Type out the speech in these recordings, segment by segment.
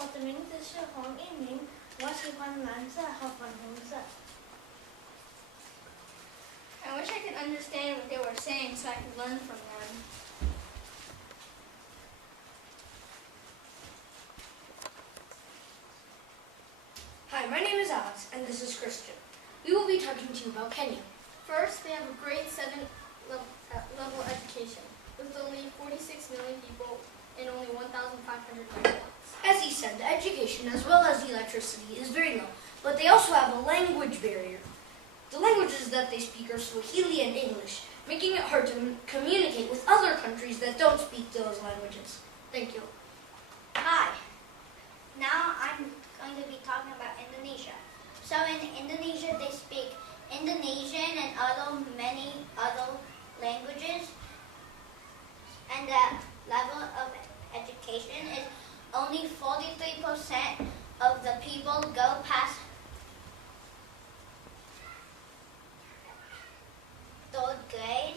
我的名字是黄一鸣，我喜欢蓝色和粉红色。I wish I could understand what they were saying so I could learn from them. Hi, my name is Alex, and this is Christian. We will be talking to you about Kenya. First, they have a grade 7 level education, with only 46 million people and only 1,500 megawatts. As he said, the education as well as the electricity is very low, but they also have a language barrier. The languages that they speak are Swahili and English, making it hard to communicate with other countries that don't speak those languages. Thank you. Hi. Now I'm going to be talking about Indonesia. So in Indonesia, they speak Indonesian and many other languages, and the level of education is only 43% of the people go past third grade.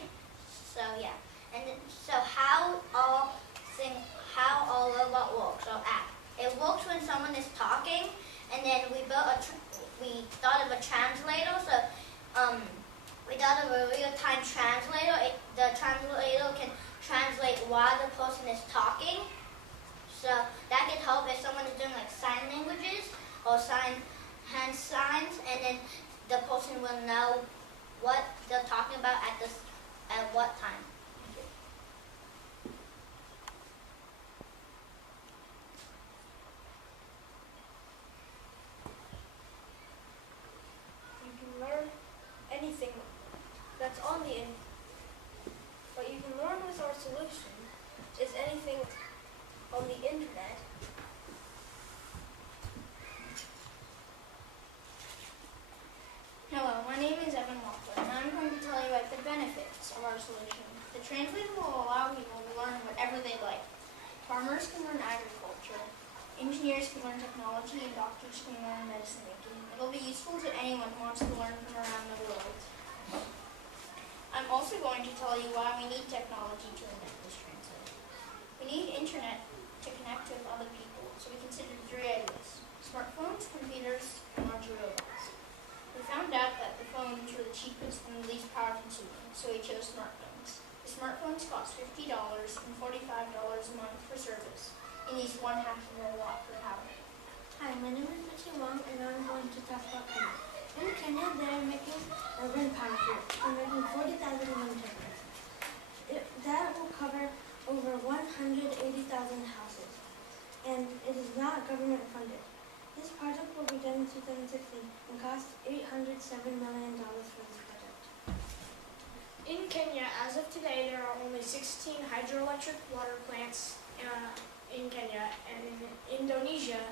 So yeah, and so how all robot works or app. It works when someone is talking, and then we thought of a translator. So we thought of a real-time translator. The translator can translate while the person is talking. So that can help if someone is doing like sign languages or hand signs, and then the person will know what they're talking about at what time. You can learn anything that's on the internet. What you can learn with our solution is anything on the internet. Hello, my name is Evan Walker, and I'm going to tell you about the benefits of our solution. The translator will allow people to learn whatever they like. Farmers can learn agriculture, engineers can learn technology, and doctors can learn medicine making. It'll be useful to anyone who wants to learn from around the world. I'm also going to tell you why we need technology to invent this translator. We need internet to connect with other people, so we considered 3 ideas: smartphones, computers, and larger robots. We found out that the phones were the cheapest and the least power consuming, so we chose smartphones. The smartphones cost $50 and $45 a month for service, and use 1/2 kilowatt for power. Hi, my name is Mitchie Wong, and I'm going to talk about Kenya. In Kenya, they're making a wind power plant. They're making 40,000 wind turbines. That will cover over 180,000 houses, and it is not government funded. This project will be done in 2016 and cost $807 million for this project. In Kenya, as of today, there are only 16 hydroelectric water plants in Kenya, and in Indonesia,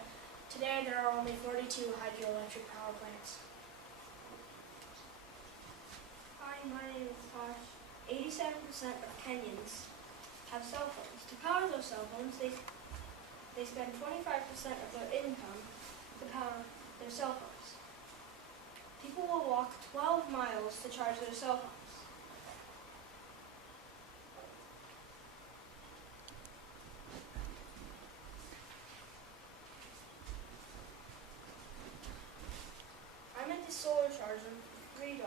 today there are only 42 hydroelectric power plants. Hi, my name is Tosh. 87% of Kenyans have cell phones. To power those cell phones, they spend 25% of their income to power their cell phones. People will walk 12 miles to charge their cell phones. I made the solar charger for $3.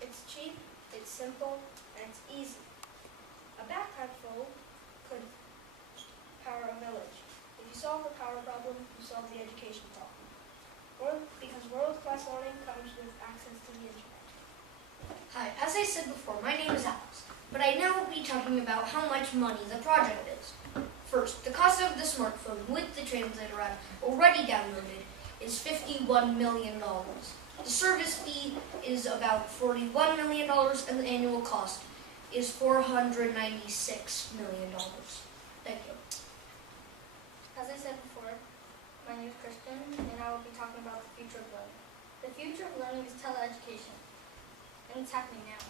It's cheap, it's simple, and it's easy. A backpack full could power a village. If you solve the power problem, you solve the education problem. Because world-class learning comes with access to the internet. Hi, as I said before, my name is Alex, but I now will be talking about how much money the project is. First, the cost of the smartphone with the translator app already downloaded is $51 million. The service fee is about $41 million, and the annual cost is $496 million. Thank you. As I said before, my name is Kristen, and I will be talking about the future of learning. The future of learning is teleeducation, and it's happening now.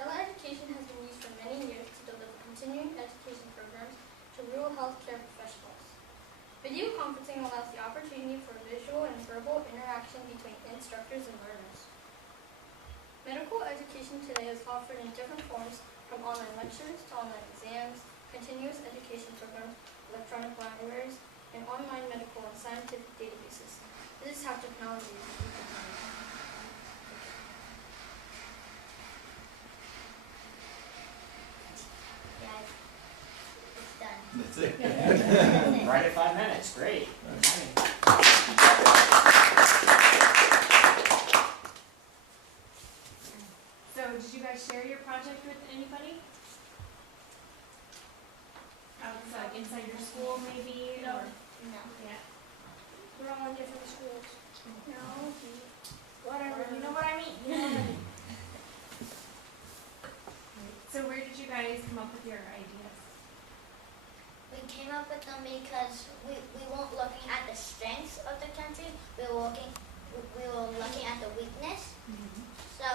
Teleeducation has been used for many years to deliver continuing education programs to rural healthcare professionals. Video conferencing allows the opportunity for visual and verbal interaction between instructors and learners. Medical education today is offered in different forms, from online lectures to online exams, continuous education programs, electronic libraries, and online medical and scientific databases. This is how technology is improving. Yeah, it's done. That's it. That's it. Right at 5 minutes, great. So, did you guys share your project with anybody? Outside, inside your school, maybe? No. Or, No. yeah. We're all in different schools. No. Whatever, you know what I mean? You know what I mean. So, where did you guys come up with your ideas? We came up with them because we weren't looking at the strengths of the country. We were looking at the weakness. So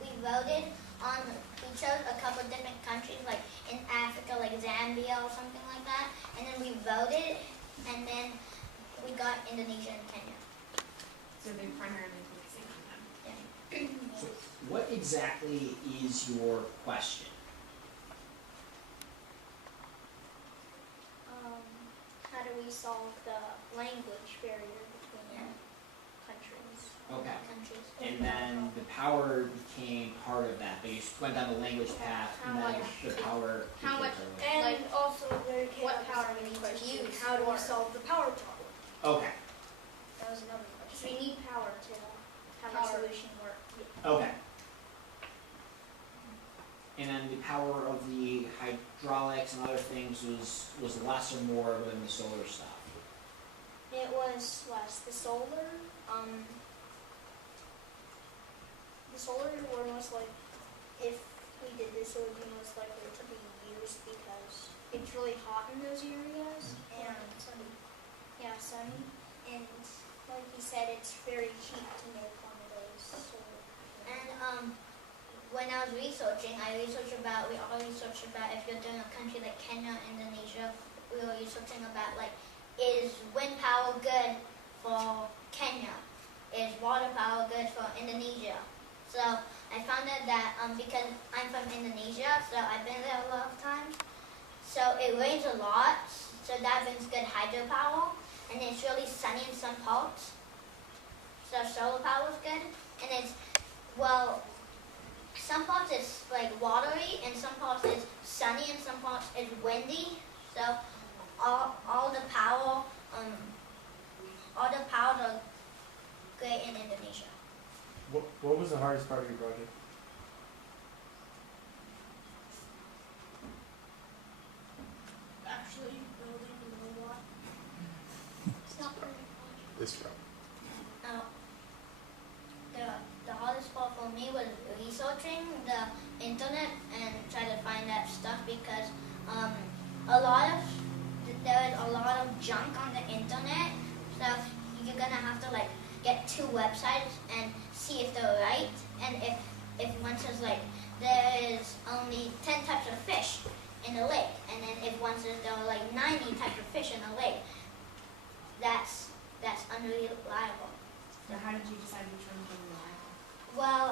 we voted on. We chose a couple of different countries, like in Africa, like Zambia or something like that. And then we voted, and then we got Indonesia and Kenya. So, they primarily focusing on them. So what exactly is your question? How do we solve the language barrier between Yeah. countries? Okay. Countries. And then the power became part of that, but you went down the language path, and then the power How became much- part of it. And Like, also there came what up power some we need to question, use how do we for- solve the power problem? Okay, That was another Because question. we need power to have Power. our solution work. okay. And then the power of the hydraulics and other things was less or more than the solar stuff? It was less. The solar were most like, if we did this, it would be most likely to be used because it's really hot in those areas and sunny. Yeah, sunny. And like you said, it's very cheap to make one of those. So, And when I was researching, we all researched about if you're doing a country like Kenya, Indonesia, we were researching about like, is wind power good for Kenya? Is water power good for Indonesia? So I found out that because I'm from Indonesia, so I've been there a lot of times. So it rains a lot, so that brings good hydropower, and it's really sunny in some parts. So solar power is good, and it's, well, some parts is like watery, and some parts is sunny, and some parts is windy. So all the power are great in Indonesia. What was the hardest part of your project? Actually, building a robot. it's not very much. This round. Now, the hardest part for me was researching the internet and trying to find that stuff because there is a lot of junk on the internet. So you're gonna have to like get 2 websites and see if they're right. And if one says like there is only 10 types of fish in a lake, and then if one says there are like 90 types of fish in a lake, that's unreliable. So, how did you decide which one was reliable? Well,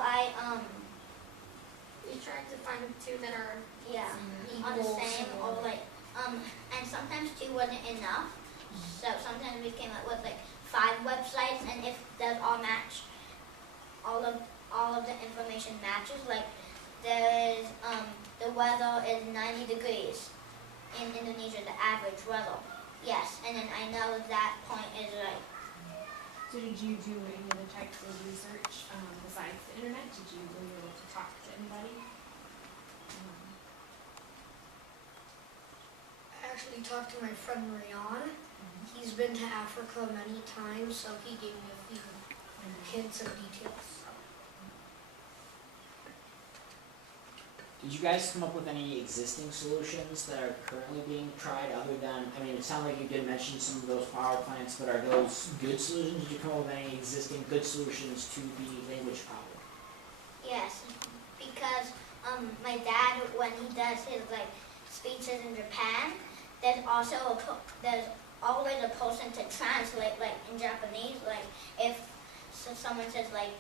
We tried to find 2 that are yeah, Mm-hmm. on the Equal, same or similar. like, and sometimes 2 wasn't enough. So sometimes we came up with like 5 websites, and if those all match, all of the information matches. Like there is the weather is 90 degrees in Indonesia, the average weather. Yes, and then I know that point is right. So, did you do any other types of research besides the internet? Did you were you able to talk to anybody? I actually talked to my friend Rian. He's been to Africa many times, so he gave me a few hints and details. Did you guys come up with any existing solutions that are currently being tried other than, I mean, it sounded like you did mention some of those power plants, but are those good solutions? Did you come up with any existing good solutions to the language problem? Yes, because my dad, when he does his like speeches in Japan, there's always a person to translate, like in Japanese. Like if someone says like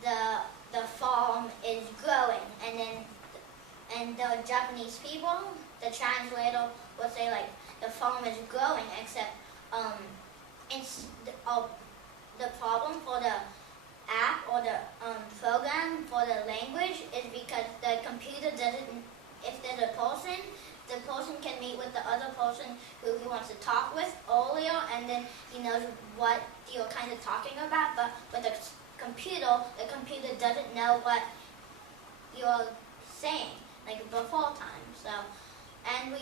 the farm is growing, and then and the Japanese people, the translator will say like the farm is growing, except the problem for the app or the program for the language is because the computer doesn't, if there's a person, the person can meet with the other person who he wants to talk with earlier, and then he knows what you're kind of talking about, but with the computer doesn't know what you're saying, like before time. So, and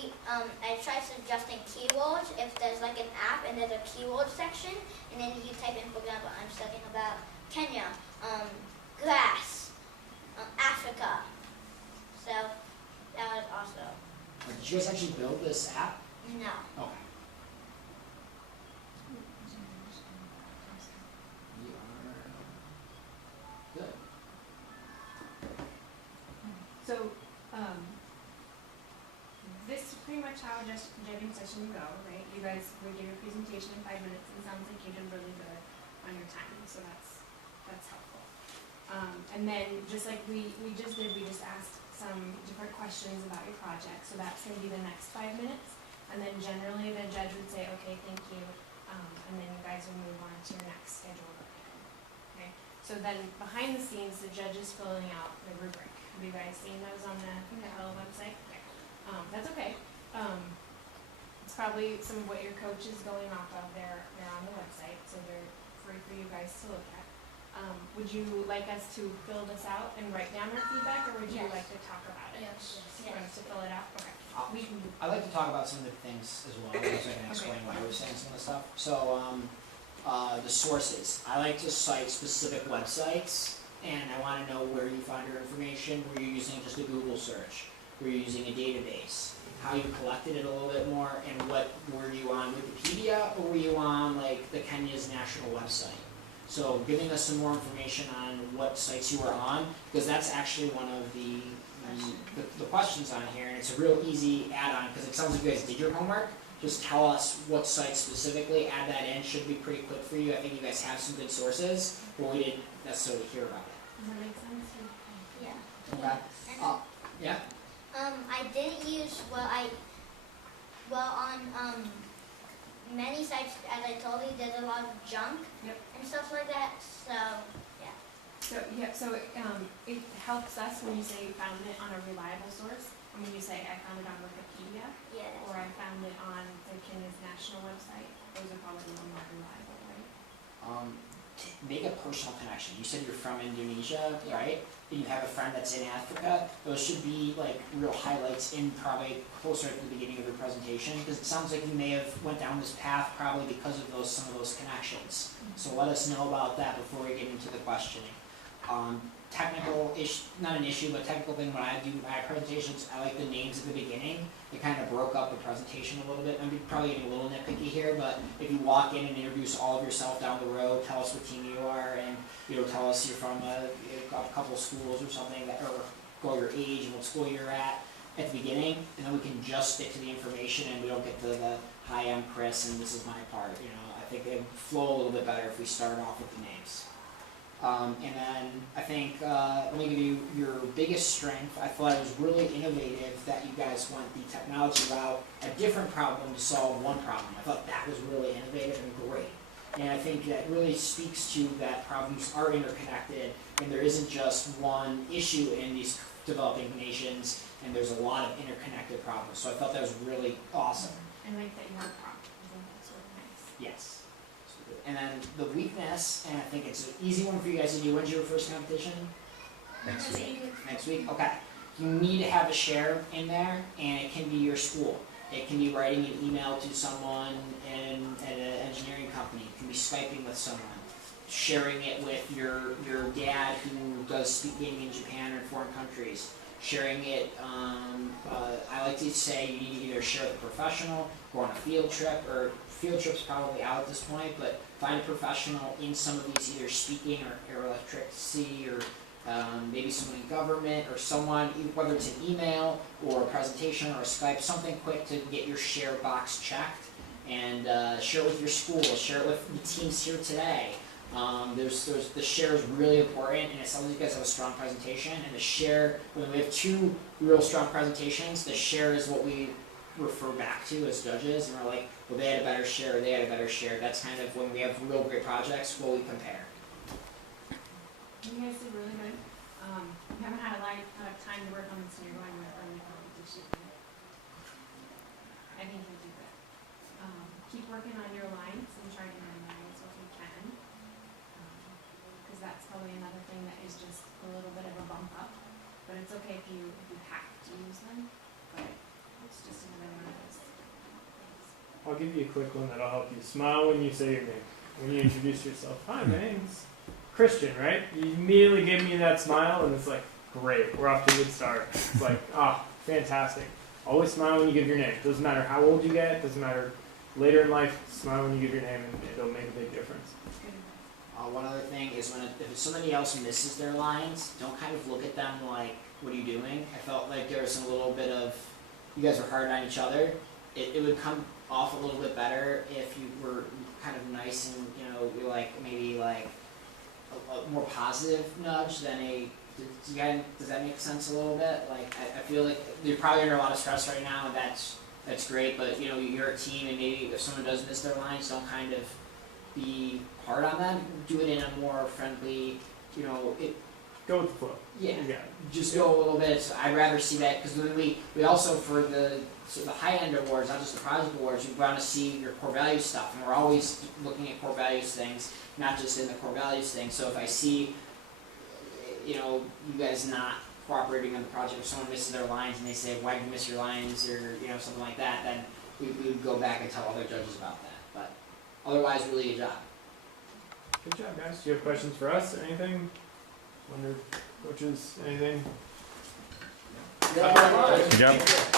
I tried suggesting keywords if there's like an app and there's a keyword section, and then you type in, for example, I'm studying about Kenya, grass, Africa. So that was also. Did you guys actually build this app? No. Okay. We are good. So, this is pretty much how a judging session would go, right? You guys would give your presentation in 5 minutes, and it sounds like you did really good on your timing, so that's helpful. And then, just like we just did, we just asked some different questions about your project, so that's going to be the next 5 minutes. And then generally the judge would say, okay, thank you, and then you guys would move on to your next scheduled item. Okay? So then behind the scenes, the judge is filling out the rubric. Have you guys seen those on the Hello website? Okay. That's okay. It's probably some of what your coach is going off of. They're on the website, so they're free for you guys to look at. Would you like us to fill this out and write down our feedback, or would you like to talk about it? Yes. You want us to fill it out? Okay. We can do. I'd like to talk about some of the things as well, so I can explain why we're saying some of the stuff. So, the sources. I like to cite specific websites, and I want to know where you found your information. Were you using just a Google search? Were you using a database? How you collected it a little bit more, and what were you on Wikipedia, or were you on like the Kenya's national website? So giving us some more information on what sites you were on, because that's actually one of the questions on here, and it's a real easy add-on, because it sounds like you guys did your homework. Just tell us what site specifically, add that in, should be pretty quick for you. I think you guys have some good sources, but we didn't necessarily hear about it. Does that make sense? Yeah. Okay. Yeah? I didn't use, on many sites, as I told you, there's a lot of junk and stuff like that, so, yeah. So it helps us when you say you found it on a reliable source, and when you say I found it on Wikipedia, Yeah. or I found it on the Kenya's national website, those are probably a little more reliable, right? Make a personal connection. You said you're from Indonesia, right? And you have a friend that's in Africa. Those should be like real highlights in probably closer at the beginning of your presentation, because it sounds like you may have went down this path probably because of some of those connections. So let us know about that before we get into the questioning. Technical issue, not an issue, but technical thing when I do my presentations, I like the names at the beginning. It kind of broke up the presentation a little bit. I'm probably getting a little nitpicky here, but if you walk in and introduce all of yourself down the road, tell us what team you are, and tell us you're from a couple schools or something, or go your age and what school you're at the beginning, and then we can just stick to the information and we don't get the hi, I'm Chris and this is my part. I think they flow a little bit better if we start off with the names. And then I think, let me give you your biggest strength. I thought it was really innovative that you guys went the technology route, a different problem to solve one problem. I thought that was really innovative and great. And I think that really speaks to that problems are interconnected, and there isn't just one issue in these developing nations, and there's a lot of interconnected problems. So I thought that was really awesome. And like that you have problems, I think that's really nice. Yes. And then the weakness, and I think it's an easy one for you guys to do. When's your first competition? Next week. Next week? Okay. You need to have a share in there, and it can be your school. It can be writing an email to someone at an engineering company. It can be Skyping with someone. Sharing it with your dad who does speaking in Japan or in foreign countries. Sharing it, I like to say you need to either share with a professional, go on a field trip, or field trip's probably out at this point, but find a professional in some of these, either speaking or electricity, or maybe someone in government, or someone, whether it's an email or a presentation or a Skype, something quick to get your share box checked, and share it with your school, share it with the teams here today. There's the share is really important, and it sounds like you guys have a strong presentation. And the share, when we have two real strong presentations, the share is what we refer back to as judges, and we're like, well, they had a better share, or they had a better share. That's kind of when we have real great projects, what we compare. You guys did really good. We haven't had a lot of time to work on this, and you're going with early competition. I think you'll do good. Keep working on your lines and try to memorize what you can, because that's probably another thing that is just a little bit of a bump up. But it's okay if you have to use them. But it's just another one of those things. I'll give you a quick one that'll help you. Smile when you say your name. When you introduce yourself. Hi, my name's Christian, right? You immediately give me that smile, and it's like, great, we're off to a good start. It's like, fantastic. Always smile when you give your name. Doesn't matter how old you get, doesn't matter later in life, smile when you give your name, and it'll make a big difference. One other thing is if somebody else misses their lines, don't kind of look at them like, what are you doing? I felt like there was a little bit of, you guys were hard on each other. It would come off a little bit better if you were kind of nice and, you're like, maybe like a more positive nudge than does that make sense a little bit? Like, I feel like you're probably under a lot of stress right now, and that's great, but you're a team, and maybe if someone does miss their lines, don't kind of be hard on them. Do it in a more friendly, Go with the flow. Yeah, You got it. just go a little bit. So I'd rather see that, because when we also, for the high-end awards, not just the project awards, we want to see your core values stuff, and we're always looking at core values things, not just in the core values thing. So if I see, you guys not cooperating on the project, if someone misses their lines and they say, why did you miss your lines, or something like that, then we would go back and tell other judges about that. But otherwise, really good job. Good job, guys. Do you have questions for us? Anything? Wonder, coaches, anything? Yeah. Good job.